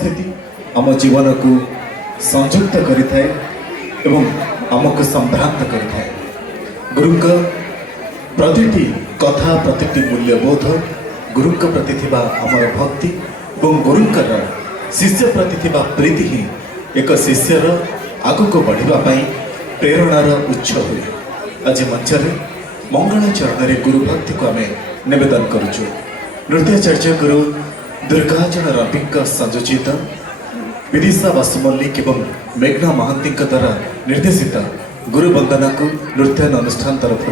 स्थिति आम जीवन को संयुक्त करिथाए एवं आमको संभ्रांत करिथाए। गुरुक प्रतिटी कथा प्रतिटी मूल्यबोध गुरुक प्रति थिबा आमर भक्ति एवं गुरुकर शिष्य प्रति थिबा प्रीति ही एक शिष्यर आगको बढ़िबा पई प्रेरणार उच्च हुए। आज मंचरे मंगलाचरण गुरु भक्ति को आम निवेदन करुचु। नृत्याचार्य गुरु दुर्गाचरण रवि संयोजित विदिशा बासुमल्लिक एवं मेघना महांती द्वारा निर्देशित गुरु वंदना को नृत्यान अनुष्ठान तरफ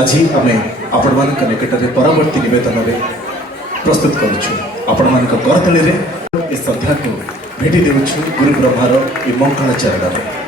आज आम आपण मान निकट में परवर्ती नवेदन में प्रस्तुत करुचु। आपण मान करताली इस संध्या को भेटी देउछु गुरु ब्रह्मार ए मंगलाचरण में।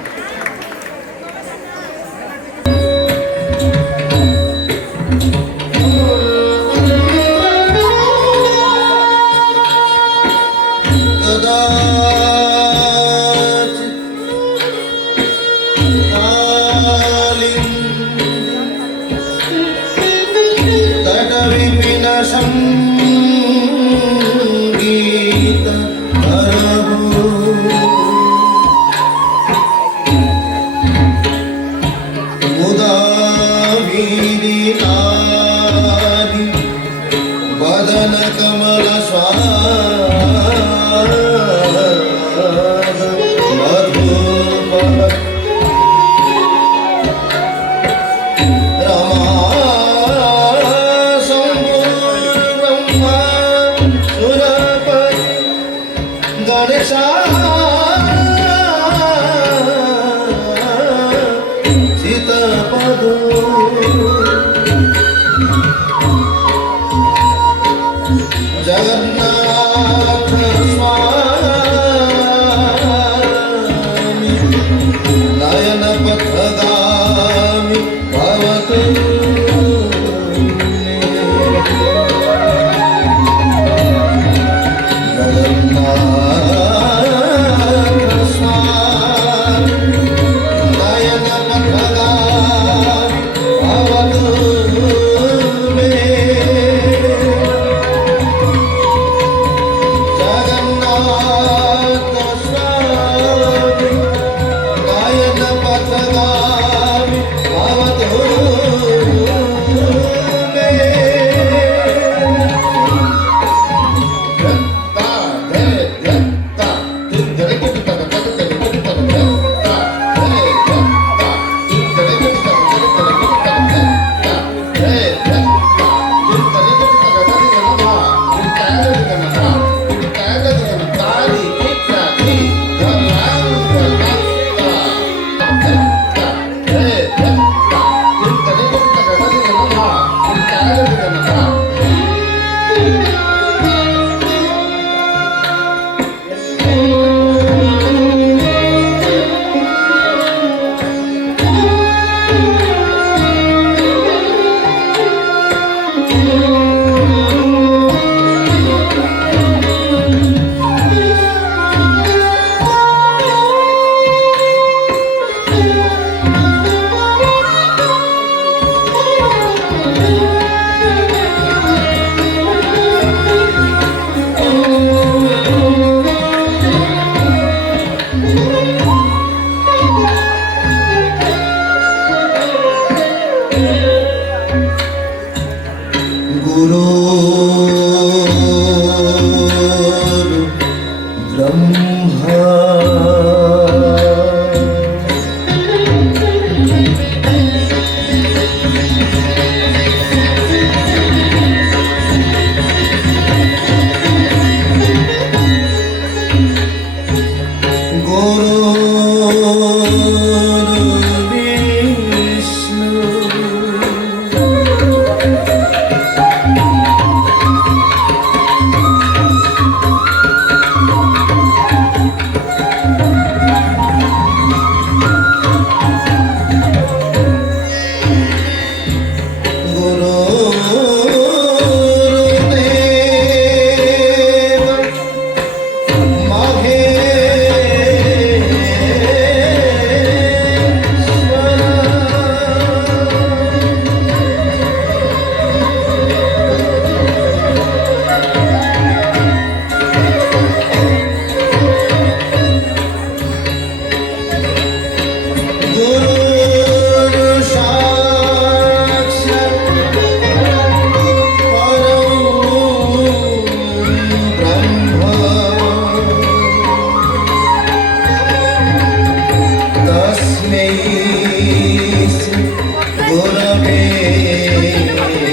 गुरवे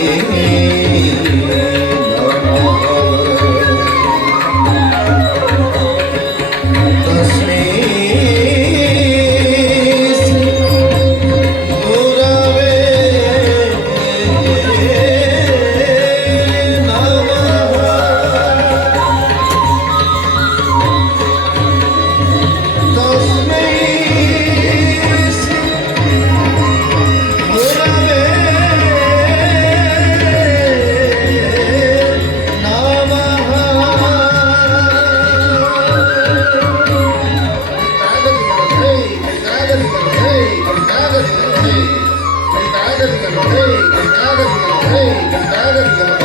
नमः तस्मै गुरवे नमः तस्मै Hey,